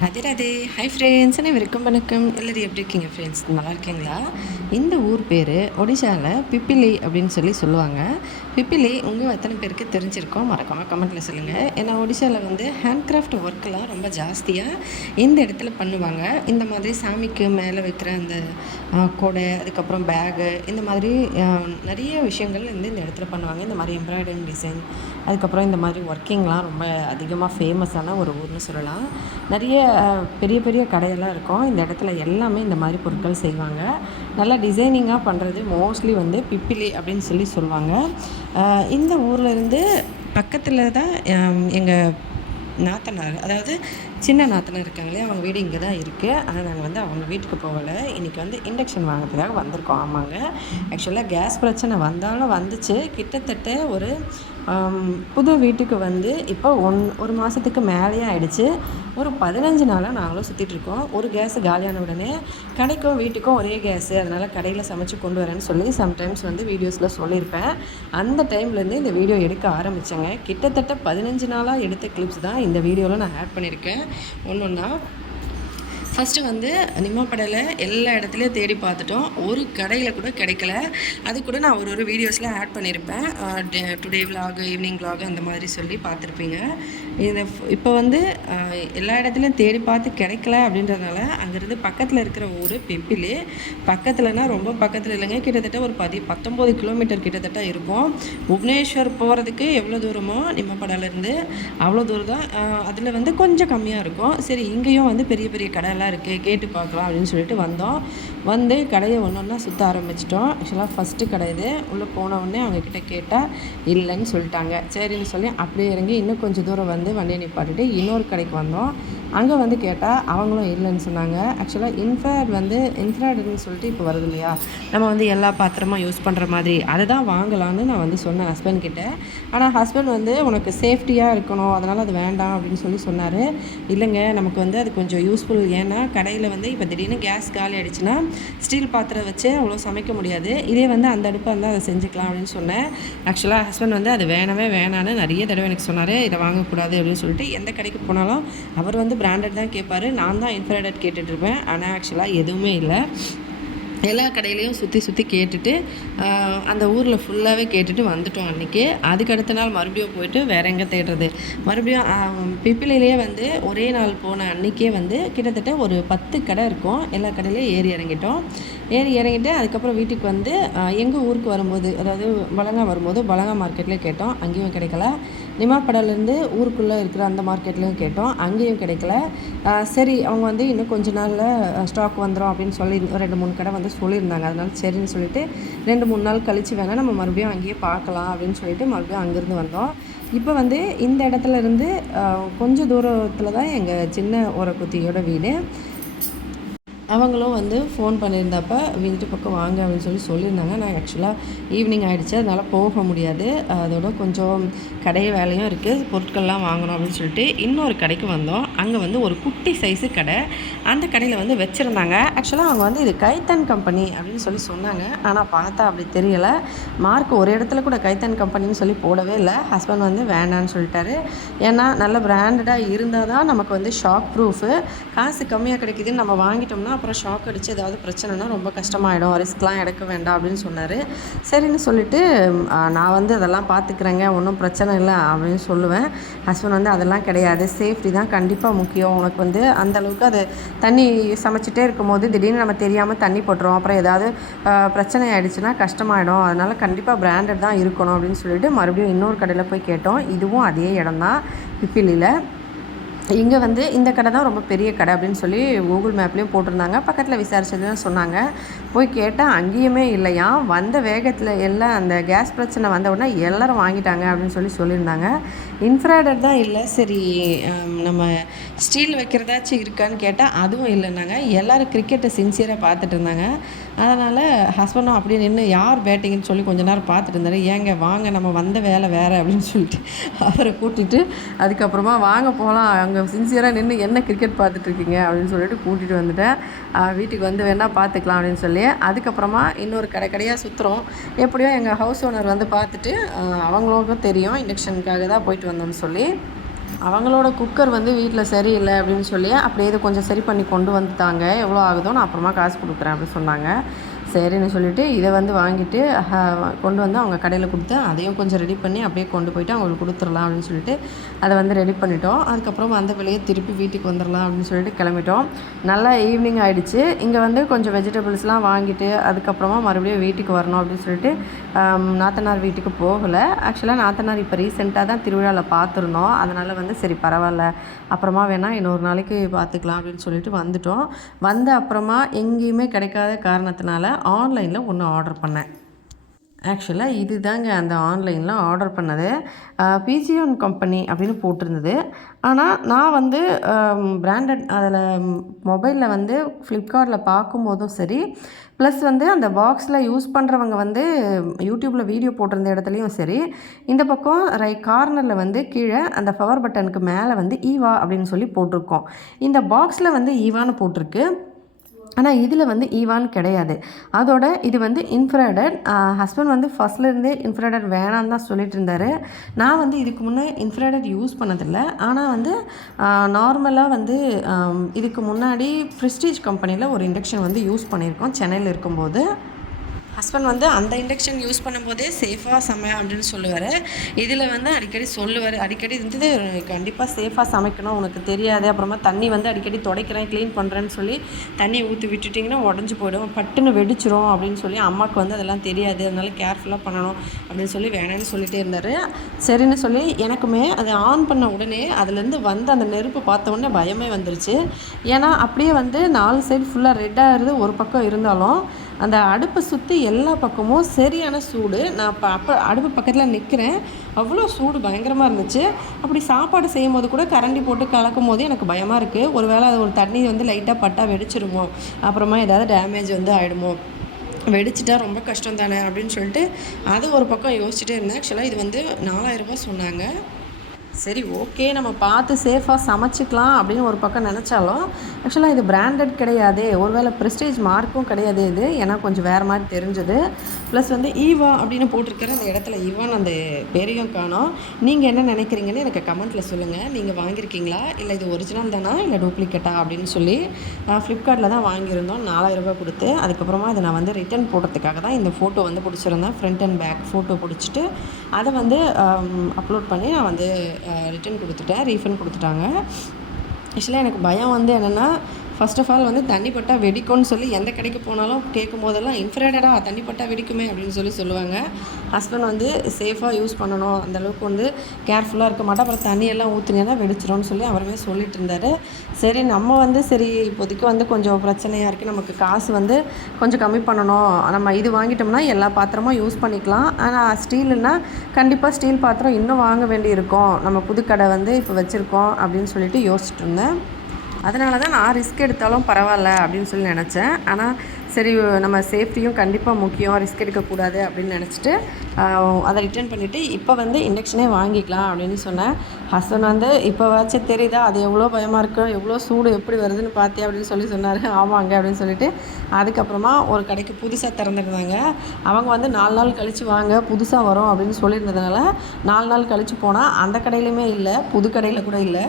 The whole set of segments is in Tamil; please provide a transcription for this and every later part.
ராதே ராதே. ஹாய் ஃப்ரெண்ட்ஸ், அனைவருக்கும் வணக்கம். எல்லோரும் எப்படி இருக்கீங்க ஃப்ரெண்ட்ஸ்? நல்லா இருக்கீங்களா? இந்த ஊர் பேர் ஒடிஷாவில் பிப்பிலி அப்படின்னு சொல்லுவாங்க. பிப்பிலி உங்கள் எத்தனை பேருக்கு தெரிஞ்சிருக்கோம்? மறக்காமல் கமெண்ட்டில் சொல்லுங்கள். ஏன்னா ஒடிஷாவில் வந்து ஹேண்ட்கிராஃப்ட் ஒர்க்கெலாம் ரொம்ப ஜாஸ்தியாக இந்த இடத்துல பண்ணுவாங்க. இந்த மாதிரி சாமிக்கு மேலே வைக்கிற அந்த கொடை, அதுக்கப்புறம் பேகு, இந்த மாதிரி நிறைய விஷயங்கள் வந்து இந்த இடத்துல பண்ணுவாங்க. இந்த மாதிரி எம்ப்ராய்டரிங் டிசைன், அதுக்கப்புறம் இந்த மாதிரி ஒர்க்கிங்லாம் ரொம்ப அதிகமாக ஃபேமஸான ஒரு ஊர்னு சொல்லலாம். நிறைய பெரிய பெரிய கடையெல்லாம் இருக்கும். இந்த இடத்துல எல்லாமே இந்த மாதிரி பொருட்கள் செய்வாங்க. நல்லா டிசைனிங்காக பண்ணுறது மோஸ்ட்லி வந்து பிப்பிலி அப்படின்னு சொல்லுவாங்க. இந்த ஊர்லேருந்து பக்கத்தில் தான் எங்கள் நாத்தனார், அதாவது சின்ன நாத்தனார் இருக்காங்க இல்லையா, அவங்க வீடு இங்கே தான் இருக்குது. ஆனால் நாங்கள் வந்து அவங்க வீட்டுக்கு போகலை. இன்றைக்கி வந்து இண்டக்ஷன் வாங்கிறதுக்காக வந்திருக்கோம். ஆமாங்க, ஆக்சுவலாக கேஸ் பிரச்சனை வந்தாலும் வந்துச்சு. கிட்டத்தட்ட ஒரு புது வீட்டுக்கு வந்து இப்போ ஒரு மாதத்துக்கு மேலேயே ஆகிடுச்சு. ஒரு 15 நாளாக நாங்களும் சுற்றிட்டுருக்கோம். ஒரு கேஸு காலியான உடனே கடைக்கும் வீட்டுக்கும் ஒரே கேஸு, அதனால் கடையில் சமைச்சு கொண்டு வரேன்னு சொல்லி சம்டைம்ஸ் வந்து வீடியோஸில் சொல்லியிருப்பேன். அந்த டைம்லேருந்து இந்த வீடியோ எடுக்க ஆரம்பித்தேங்க. கிட்டத்தட்ட 15 நாளாக எடுத்த கிளிப்ஸ் தான் இந்த வீடியோவில் நான் ஆட் பண்ணியிருக்கேன். ஒன்றா ஃபஸ்ட்டு வந்து நிம்மப்படலை எல்லா இடத்துலையும் தேடி பார்த்துட்டோம். ஒரு கடையில் கூட கிடைக்கல. அது கூட நான் ஒரு வீடியோஸில் ஆட் பண்ணியிருப்பேன். டுடே விலாகு, ஈவினிங் விலாகு அந்த மாதிரி சொல்லி பார்த்துருப்பீங்க. இப்போ வந்து எல்லா இடத்துலையும் தேடி பார்த்து கிடைக்கல அப்படின்றதுனால அங்கேருந்து பக்கத்தில் இருக்கிற ஊர் பிப்பிலி. பக்கத்துலனா ரொம்ப பக்கத்தில் இல்லைங்க, கிட்டத்தட்ட ஒரு 19 கிலோமீட்டர் கிட்டத்தட்ட இருக்கும். புவனேஸ்வர் போகிறதுக்கு எவ்வளோ தூரமோ நிம்மப்படலேருந்து அவ்வளோ தூரம் தான். அதில் வந்து கொஞ்சம் கம்மியாக இருக்கும். சரி, இங்கேயும் வந்து பெரிய பெரிய கடையெல்லாம் இருக்குது, கேட்டு பார்க்கலாம் அப்படின்னு சொல்லிட்டு வந்தோம். வந்து கடையை ஒன்றா சுற்ற ஆரம்பிச்சிட்டோம். ஆக்சுவலாக ஃபஸ்ட்டு கடை இது. உள்ளே போனவுடனே அவங்கக்கிட்ட கேட்டால் இல்லைன்னு சொல்லிட்டாங்க. சரின்னு சொல்லி அப்படியே இறங்கி இன்னும் கொஞ்சம் தூரம் வந்து வண்டியை நிப்பாட்டிட்டு இன்னொரு கடைக்கு வந்தோம். அங்கே வந்து கேட்டால் அவங்களும் இல்லைன்னு சொன்னாங்க. ஆக்சுவலாக இன்ஃப்ராய்டுன்னு சொல்லிட்டு இப்போ வருது இல்லையா, நம்ம வந்து எல்லா பாத்திரமாக யூஸ் பண்ணுற மாதிரி அதை தான் வாங்கலான்னு நான் வந்து சொன்னேன் ஹஸ்பண்ட் கிட்டே. ஆனால் ஹஸ்பண்ட் வந்து உனக்கு சேஃப்டியாக இருக்கணும், அதனால் அது வேண்டாம் அப்படின்னு சொன்னார். இல்லைங்க, நமக்கு வந்து அது கொஞ்சம் யூஸ்ஃபுல். ஏன்னா கடையில் வந்து இப்போ திடீர்னு கேஸ் காலி ஆகிடுச்சுன்னா ஸ்டீல் பாத்திரம் வச்சு அவ்வளோ சமைக்க முடியாது. இதே வந்து அந்த அடுப்பாக இருந்தால் அதை செஞ்சுக்கலாம் அப்படின்னு சொன்னேன். ஆக்சுவலாக ஹஸ்பண்ட் வந்து அது வேணான்னு நிறைய தடவை எனக்கு சொன்னார், இதை வாங்கக்கூடாது அப்படின்னு சொல்லிட்டு. எந்த கடைக்கு போனாலும் அவர் வந்து பிராண்டட் தான் கேட்பார், நான் தான் இன்ஃப்ராய்டட் கேட்டுட்ருப்பேன். ஆனால் ஆக்சுவலாக எதுவுமே இல்லை. எல்லா கடையிலையும் சுற்றி கேட்டுட்டு அந்த ஊரில் ஃபுல்லாகவே கேட்டுட்டு வந்துட்டோம் அன்றைக்கி. அதுக்கு அடுத்த நாள் மறுபடியும் போயிட்டு வேறு எங்கே தேடுறது. மறுபடியும் பிப்பிலையிலே வந்து ஒரே நாள் போன அன்றைக்கே வந்து கிட்டத்தட்ட ஒரு 10 கடை இருக்கும். எல்லா கடையிலையும் ஏறி இறங்கிட்டு அதுக்கப்புறம் வீட்டுக்கு வந்து எங்கள் ஊருக்கு வரும்போது, அதாவது பலங்கா வரும்போது பலங்கா மார்க்கெட்லேயே கேட்டோம். அங்கேயும் கிடைக்கல. நிமாப்படலேருந்து ஊருக்குள்ளே இருக்கிற அந்த மார்க்கெட்லேயும் கேட்டோம். அங்கேயும் கிடைக்கல. சரி, அவங்க வந்து இன்னும் கொஞ்ச நாளில் ஸ்டாக் வந்துடும் அப்படின்னு சொல்லி 2-3 கடை வந்து சொல்லியிருந்தாங்க. அதனால சரின்னு சொல்லிட்டு 2-3 நாள் கழித்து வேணால் நம்ம மறுபடியும் அங்கேயே பார்க்கலாம் அப்படின்னு சொல்லிட்டு மறுபடியும் அங்கேருந்து வந்தோம். இப்போ வந்து இந்த இடத்துல இருந்து கொஞ்சம் தூரத்தில் தான் எங்கள் சின்ன ஓரக்குத்தியோட வீடு. அவங்களும் வந்து ஃபோன் பண்ணியிருந்தப்ப வீட்டு பக்கம் வாங்க அப்படின்னு சொல்லியிருந்தாங்க. நான் ஆக்சுவலாக ஈவினிங் ஆகிடுச்சு, அதனால் போக முடியாது. அதோட கொஞ்சம் கடை வேலையும் இருக்குது, பொருட்கள்லாம் வாங்கணும் அப்படின்னு சொல்லிட்டு இன்னொரு கடைக்கு வந்தோம். அங்கே வந்து ஒரு குட்டி சைஸு கடை. அந்த கடையில் வந்து வச்சுருந்தாங்க. ஆக்சுவலாக அவங்க வந்து இது கைத்தன் கம்பெனி அப்படின்னு சொன்னாங்க. ஆனால் பார்த்தா அப்படி தெரியலை. மார்க் ஒரு இடத்துல கூட கைத்தன் கம்பெனின்னு சொல்லி போடவே இல்லை. ஹஸ்பண்ட் வந்து வேண்டான்னு சொல்லிட்டாரு. ஏன்னா நல்ல பிராண்டடாக இருந்தால் தான் நமக்கு வந்து ஷாக் ப்ரூஃபு. காசு கம்மியாக கிடைக்குதுன்னு நம்ம வாங்கிட்டோம்னா அப்புறம் ஷாக் அடித்து ஏதாவது பிரச்சனைனா ரொம்ப கஷ்டமாயிடும், ரிஸ்க்லாம் எடுக்க வேண்டாம் அப்படின்னு சொன்னார். சரின்னு சொல்லிவிட்டு நான் வந்து அதெல்லாம் பார்த்துக்கிறேங்க, ஒன்றும் பிரச்சனை இல்லை அப்படின்னு சொல்லுவேன். ஹஸ்பண்ட் வந்து அதெல்லாம் கிடையாது, சேஃப்டி தான் கண்டிப்பாக முக்கியம். உனக்கு வந்து அந்தளவுக்கு அது தண்ணி சமைச்சிட்டே இருக்கும்போது திடீர்னு நம்ம தெரியாமல் தண்ணி போட்டுரும், அப்புறம் ஏதாவது பிரச்சனை ஆகிடுச்சுன்னா கஷ்டமாயிடும், அதனால் கண்டிப்பாக பிராண்டட் தான் இருக்கணும் அப்படின்னு சொல்லிட்டு மறுபடியும் இன்னொரு கடையில் போய் கேட்டோம். இதுவும் அதே இடம் தான், பிப்பிலியில். இங்கே வந்து இந்த கடை தான் ரொம்ப பெரிய கடை அப்படின்னு சொல்லி கூகுள் மேப்லேயும் போட்டிருந்தாங்க. பக்கத்தில் விசாரிச்சதுன்னு சொன்னாங்க. போய் கேட்டால் அங்கேயுமே இல்லையா. வந்த வேகத்தில் எல்லாம் அந்த கேஸ் பிரச்சனை வந்த உடனே எல்லோரும் வாங்கிட்டாங்க அப்படின்னு சொல்லியிருந்தாங்க. இன்ஃப்ராய்டட் தான் இல்லை. சரி, நம்ம ஸ்டீல் வைக்கிறதாச்சும் இருக்கான்னு கேட்டால் அதுவும் இல்லைன்னாங்க. எல்லோரும் கிரிக்கெட்டை சின்சியராக பார்த்துட்டு இருந்தாங்க. அதனால் ஹஸ்பண்டும் அப்படியே நின்று யார் பேட்டிங்கன்னு சொல்லி கொஞ்ச நேரம் பார்த்துட்டு இருந்தார். ஏங்க வாங்க, நம்ம வந்த வேலை வேறு அப்படின்னு சொல்லிட்டு அவரை கூட்டிகிட்டு அதுக்கப்புறமா வாங்க போகலாம், அங்கே சின்சியராக நின்று என்ன கிரிக்கெட் பார்த்துட்ருக்கீங்க அப்படின்னு சொல்லிட்டு கூட்டிகிட்டு வந்துட்டேன். வீட்டுக்கு வந்து வேணால் பார்த்துக்கலாம் அப்படின்னு சொல்லி அதுக்கப்புறமா இன்னொரு கடையாக சுற்றுறோம். எப்படியோ எங்கள் ஹவுஸ் ஓனர் வந்து பார்த்துட்டு அவங்களுக்கும் தெரியும் இண்டக்ஷனுக்காக தான் போயிட்டு வந்தோம்னு சொல்லி அவங்களோட குக்கர் வந்து வீட்டில் சரியில்லை அப்படின்னு சொல்லி அப்படியே இதை கொஞ்சம் சரி பண்ணி கொண்டு வந்துட்டாங்க. எவ்வளோ ஆகுதோ நான் அப்புறமா காசு கொடுக்குறேன் அப்படின்னு சொன்னாங்க. சரின்னு சொல்லிவிட்டு இதை வந்து வாங்கிட்டு கொண்டு வந்து அவங்க கடையில் கொடுத்து அதையும் கொஞ்சம் ரெடி பண்ணி அப்படியே கொண்டு போய்ட்டு அவங்களுக்கு கொடுத்துடலாம் அப்படின்னு சொல்லிட்டு அதை வந்து ரெடி பண்ணிட்டோம். அதுக்கப்புறம் அந்த விலையை திருப்பி வீட்டுக்கு வந்துடலாம் அப்படின்னு சொல்லிட்டு கிளம்பிட்டோம். நல்லா ஈவினிங் ஆகிடுச்சு. இங்கே வந்து கொஞ்சம் வெஜிடபிள்ஸ்லாம் வாங்கிட்டு அதுக்கப்புறமா மறுபடியும் வீட்டுக்கு வரணும் அப்படின்னு சொல்லிட்டு நாத்தனார் வீட்டுக்கு போகலை. ஆக்சுவலாக நாத்தனார் இப்போ ரீசெண்டாக தான் திருவிழாவில் பார்த்துருந்தோம். அதனால் வந்து சரி பரவாயில்ல, அப்புறமா வேணால் இன்னொரு நாளைக்கு பார்த்துக்கலாம் அப்படின்னு சொல்லிட்டு வந்துட்டோம். வந்த அப்புறமா எங்கேயுமே கிடைக்காத காரணத்தினால ஆன்லைனில் ஒன்று ஆர்டர் பண்ணேன். ஆக்சுவலாக இது தாங்க அந்த ஆன்லைனில் ஆர்டர் பண்ணது. பிஜிஆன் கம்பெனி அப்படின்னு போட்டிருந்தது. ஆனால் நான் வந்து பிராண்டட் அதில் மொபைலில் வந்து ஃப்ளிப்கார்ட்டில் பார்க்கும்போதும் சரி, ப்ளஸ் வந்து அந்த பாக்ஸில் யூஸ் பண்ணுறவங்க வந்து யூடியூப்பில் வீடியோ போட்டிருந்த இடத்துலையும் சரி, இந்த பக்கம் ரைட் கார்னரில் வந்து கீழே அந்த பவர் பட்டனுக்கு மேலே வந்து ஈவா அப்படின்னு சொல்லி போட்டிருக்கோம். இந்த பாக்ஸில் வந்து ஈவான்னு போட்டிருக்கு. ஆனால் இதில் வந்து ஈவான்னு கிடையாது. அதோட இது வந்து இன்ஃப்ராரெட். ஹஸ்பண்ட் வந்து ஃபஸ்ட்லேருந்தே இன்ஃப்ராரெட் வேணான்னு தான் சொல்லிட்டு இருந்தார். நான் வந்து இதுக்கு முன்னே இன்ஃப்ராரெட் யூஸ் பண்ணதில்லை. ஆனால் வந்து நார்மலாக வந்து இதுக்கு முன்னாடி ப்ரெஸ்டீஜ் கம்பெனியில் ஒரு இண்டக்ஷன் வந்து யூஸ் பண்ணியிருக்கோம் சென்னையில் இருக்கும்போது. ஹஸ்பண்ட் வந்து அந்த இண்டக்ஷன் யூஸ் பண்ணும்போதே சேஃபாக சமை அப்படின்னு சொல்லுவார். இதில் வந்து அடிக்கடி வந்து கண்டிப்பாக சேஃபாக சமைக்கணும், உனக்கு தெரியாது, அப்புறமா தண்ணி வந்து அடிக்கடி துடைக்கிறேன் க்ளீன் பண்ணுறேன்னு சொல்லி தண்ணி ஊற்றி விட்டுட்டிங்கன்னா உடஞ்சி போயிடும், பட்டுன்னு வெடிச்சிரும் அப்படின்னு சொல்லி அம்மாவுக்கு வந்து அதெல்லாம் தெரியாது, அதனால கேர்ஃபுல்லாக பண்ணணும் அப்படின்னு சொல்லி வேணான்னு சொல்லிகிட்டே இருந்தார். சரின்னு சொல்லி எனக்குமே அதை ஆன் பண்ண உடனே அதுலேருந்து வந்து அந்த நெருப்பு பார்த்த உடனே பயமே வந்துருச்சு. ஏன்னா அப்படியே வந்து 4 சைடு ஃபுல்லாக ரெட்டாகிறது ஒரு பக்கம் இருந்தாலும் அந்த அடுப்பை சுற்றி எல்லா பக்கமும் சரியான சூடு. நான் அப்போ அடுப்பு பக்கத்தில் நிற்கிறேன், அவ்வளோ சூடு பயங்கரமாக இருந்துச்சு. அப்படி சாப்பாடு செய்யும் போது கூட கரண்டி போட்டு கலக்கும் போது எனக்கு பயமாக இருக்குது, ஒரு வேளை அது ஒரு தண்ணி வந்து லைட்டாக பட்டா வெடிச்சிருமோ, அப்புறமா ஏதாவது டேமேஜ் வந்து ஆகிடுமோ, வெடிச்சிட்டா ரொம்ப கஷ்டம் தானே அப்படின்னு சொல்லிட்டு அது ஒரு பக்கம் யோசிச்சுட்டே இருந்தேன். ஆக்சுவலாக இது வந்து 4000 ரூபா சொன்னாங்க. சரி ஓகே, நம்ம பார்த்து சேஃபாக சமைச்சிக்கலாம் அப்படின்னு ஒரு பக்கம் நினச்சாலும் ஆக்சுவலாக இது பிராண்டட் கிடையாது, ஒருவேளை ப்ரெஸ்டீஜ் மார்க்கும் கிடையாது இது, ஏன்னா கொஞ்சம் வேறு மாதிரி தெரிஞ்சது. ப்ளஸ் வந்து ஈவா அப்படின்னு போட்டிருக்கிற அந்த இடத்துல ஈவான்னு அந்த பேரையும் காணோம். நீங்கள் என்ன நினைக்கிறீங்கன்னு எனக்கு கமெண்ட்டில் சொல்லுங்கள். நீங்கள் வாங்கியிருக்கீங்களா, இல்லை இது ஒரிஜினல் தானா இல்லை டூப்ளிகேட்டா அப்படின்னு சொல்லி. ஃப்ளிப்கார்ட்டில் தான் வாங்கியிருந்தோம் 4000 ரூபா கொடுத்து. அதுக்கப்புறமா அதை நான் வந்து ரிட்டன் போடுறதுக்காக தான் இந்த ஃபோட்டோ வந்து பிடிச்சிருந்தேன். ஃப்ரண்ட் அண்ட் பேக் ஃபோட்டோ பிடிச்சிட்டு அதை வந்து அப்லோட் பண்ணி நான் வந்து ரிட்டன் கொடுத்துட்டேன், ரீஃபண்ட் கொடுத்துட்டாங்க. ஆக்சுவலாக எனக்கு பயம் வந்து என்னென்னா, ஃபர்ஸ்ட் ஆஃப் ஆல் வந்து தண்ணி பட்டா வெடிக்கும்னு சொல்லி எந்த கடைக்கு போனாலும் கேட்கும் போதெல்லாம் இன்ஃப்ராரெட்டா தண்ணி பட்டா வெடிக்குமே அப்படின்னு சொல்லுவாங்க. ஹஸ்பண்ட் வந்து சேஃபாக யூஸ் பண்ணணும், அந்தளவுக்கு வந்து கேர்ஃபுல்லாக இருக்க மாட்டோம், அப்புறம் தண்ணியெல்லாம் ஊற்றுனேன்னா வெடிச்சிரும்னு சொல்லி அவருமே சொல்லிட்டு இருந்தார். சரி நம்ம வந்து சரி இப்போதைக்கு வந்து கொஞ்சம் பிரச்சனையாக இருக்குது, நமக்கு காசு வந்து கொஞ்சம் கம்மி பண்ணணும், நம்ம இது வாங்கிட்டோம்னா எல்லா பாத்திரமும் யூஸ் பண்ணிக்கலாம். ஆனால் ஸ்டீலுன்னா கண்டிப்பாக ஸ்டீல் பாத்திரம் இன்னும் வாங்க வேண்டி இருக்கும், நம்ம புதுக்கடை வந்து இப்போ வச்சுருக்கோம் அப்படின்னு சொல்லிட்டு யோசிச்சுட்டு இருந்தேன். அதனால தான் நான் ரிஸ்க் எடுத்தாலும் பரவாயில்ல அப்படின்னு சொல்லி நினச்சேன். ஆனால் சரி நம்ம சேஃப்டியும் கண்டிப்பாக முக்கியம், ரிஸ்க் எடுக்கக்கூடாது அப்படின்னு நினச்சிட்டு அதை ரிட்டர்ன் பண்ணிவிட்டு இப்போ வந்து இண்டக்ஷனே வாங்கிக்கலாம் அப்படின்னு சொன்னேன். ஹஸ்பண்ட் வந்து இப்போ வச்சு தெரியுதா அது எவ்வளோ பயமாக இருக்கும், எவ்வளோ சூடு எப்படி வருதுன்னு பார்த்தியா அப்படின்னு சொல்லி சொன்னார். ஆமாங்க அப்படின்னு சொல்லிவிட்டு அதுக்கப்புறமா ஒரு கடைக்கு புதுசாக திறந்துருந்தாங்க. அவங்க வந்து 4 நாள் கழித்து வாங்க புதுசாக வரும் அப்படின்னு சொல்லியிருந்ததுனால 4 நாள் கழித்து போனால் அந்த கடையிலையுமே இல்லை, புது கடையில் கூட இல்லை.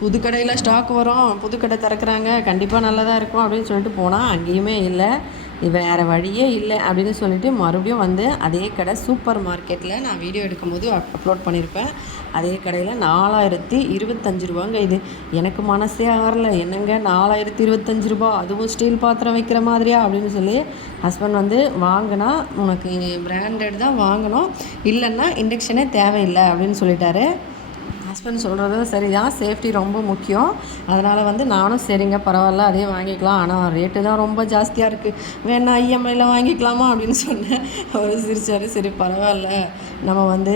புது கடையில் ஸ்டாக் வரும், புது கடை திறக்கிறாங்க, கண்டிப்பாக நல்லதாக இருக்கும் அப்படின்னு சொல்லிட்டு போனால் அங்கேயுமே இல்லை. வேறு வழியே இல்லை அப்படின்னு சொல்லிவிட்டு மறுபடியும் வந்து அதே கடை சூப்பர் மார்க்கெட்டில் நான் வீடியோ எடுக்கும்போது அப்லோட் பண்ணியிருப்பேன். அதே கடையில் 4025 ரூபாங்க. இது எனக்கு மனசே ஆறல, என்னங்க 4025 ரூபா, அதுவும் ஸ்டீல் பாத்திரம் வைக்கிற மாதிரியா அப்படின்னு சொல்லி ஹஸ்பண்ட் வந்து வாங்கினா உனக்கு பிராண்டட் தான் வாங்கணும், இல்லைன்னா இண்டக்ஷனே தேவையில்லை அப்படின்னு சொல்லிட்டாரு. ஹஸ்பண்ட் சொல்கிறது சரி தான், சேஃப்டி ரொம்ப முக்கியம். அதனால் வந்து நானும் சரிங்க பரவாயில்ல அதே வாங்கிக்கலாம், ஆனால் ரேட்டு தான் ரொம்ப ஜாஸ்தியாக இருக்குது, வேணா இஎம்ஐயில் வாங்கிக்கலாமா அப்படின்னு சொன்னேன். அவர் சிரிச்சார். சரி பரவாயில்ல, நம்ம வந்து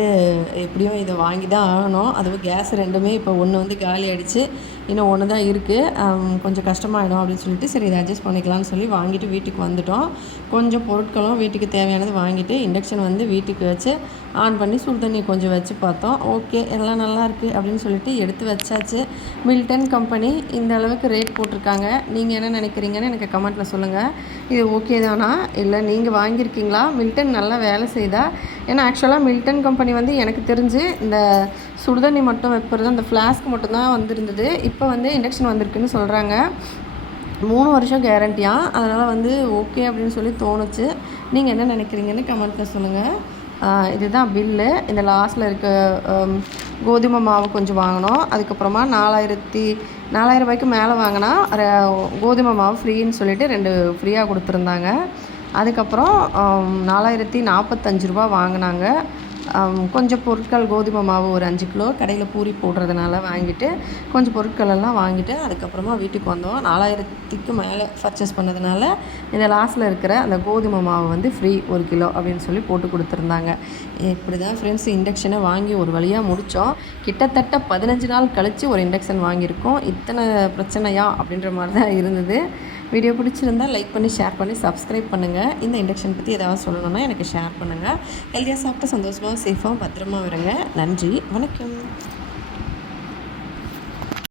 எப்படியும் இதை வாங்கி தான் ஆகணும். அதுவும் கேஸ் ரெண்டுமே இப்போ ஒன்று வந்து காலி ஆகிடுச்சு, இன்னும் ஒன்று தான் இருக்குது, கொஞ்சம் கஷ்டமாயிடும் அப்படின்னு சொல்லிட்டு சரி இதை அட்ஜஸ்ட் பண்ணிக்கலாம்னு சொல்லி வாங்கிட்டு வீட்டுக்கு வந்துட்டோம். கொஞ்சம் பொருட்களும் வீட்டுக்கு தேவையானது வாங்கிட்டு இண்டக்ஷன் வந்து வீட்டுக்கு வச்சு ஆன் பண்ணி சுடு தண்ணி கொஞ்சம் வச்சு பார்த்தோம். ஓகே எல்லாம் நல்லாயிருக்கு அப்படின்னு சொல்லிட்டு எடுத்து வச்சாச்சு. மில்டன் கம்பெனி இந்த அளவுக்கு ரேட் போட்டிருக்காங்க, நீங்கள் என்ன நினைக்கிறீங்கன்னு எனக்கு கமெண்ட்டில் சொல்லுங்கள். இது ஓகே தானா, இல்லை நீங்கள் வாங்கியிருக்கீங்களா, மில்டன் நல்லா வேலை செய்தா? ஏன்னா ஆக்சுவலாக மில்டன் கம்பெனி வந்து எனக்கு தெரிஞ்சு இந்த சுடுதண்ணி மட்டும் வைப்பது, அந்த ஃப்ளாஸ்க் மட்டும்தான் வந்திருந்தது. இப்போ வந்து இண்டக்ஷன் வந்திருக்குன்னு சொல்கிறாங்க. 3 வருஷம் கேரண்டியாக. அதனால் வந்து ஓகே அப்படின்னு சொல்லி தோணுச்சு. நீங்கள் என்ன நினைக்கிறீங்கன்னு கமெண்ட்டில் சொல்லுங்கள். இதுதான் பில்லு. இந்த லாஸ்ட்டில் இருக்க கோதுமை மாவு கொஞ்சம் வாங்கினோம். அதுக்கப்புறமா 4000 ரூபாய்க்கு மேலே வாங்கினா கோதுமை மாவு ஃப்ரீன்னு சொல்லிட்டு 2 ஃப்ரீயாக கொடுத்துருந்தாங்க. அதுக்கப்புறம் 4045 ரூபா வாங்கினாங்க. கொஞ்சம் பொருட்கள் கோதுமை மாவு ஒரு 5 கிலோ கடையில் பூரி போடுறதுனால வாங்கிட்டு கொஞ்சம் பொருட்கள் எல்லாம் வாங்கிட்டு அதுக்கப்புறமா வீட்டுக்கு வந்தோம். 4000க்கு மேலே பர்ச்சேஸ் பண்ணதுனால இந்த லாஸ்ட்டில் இருக்கிற அந்த கோதுமை மாவு வந்து ஃப்ரீ 1 கிலோ அப்படின்னு சொல்லி போட்டு கொடுத்துருந்தாங்க. இப்படி தான் ஃப்ரெண்ட்ஸ் இண்டக்ஷனை வாங்கி ஒரு வழியாக முடித்தோம். கிட்டத்தட்ட 15 நாள் கழித்து ஒரு இண்டக்ஷன் வாங்கியிருக்கோம். இத்தனை பிரச்சனையா அப்படின்ற மாதிரி தான் இருந்தது. வீடியோ பிடிச்சிருந்தால் லைக் பண்ணி, ஷேர் பண்ணி, சப்ஸ்கிரைப் பண்ணுங்கள். இந்த இண்டக்ஷன் பற்றி ஏதாவது சொல்லணுன்னா எனக்கு ஷேர் பண்ணுங்கள். ஹெல்த்தியாக சாப்பிட்டு சந்தோஷமாக சேஃபாக பத்திரமா வருங்க. நன்றி, வணக்கம்.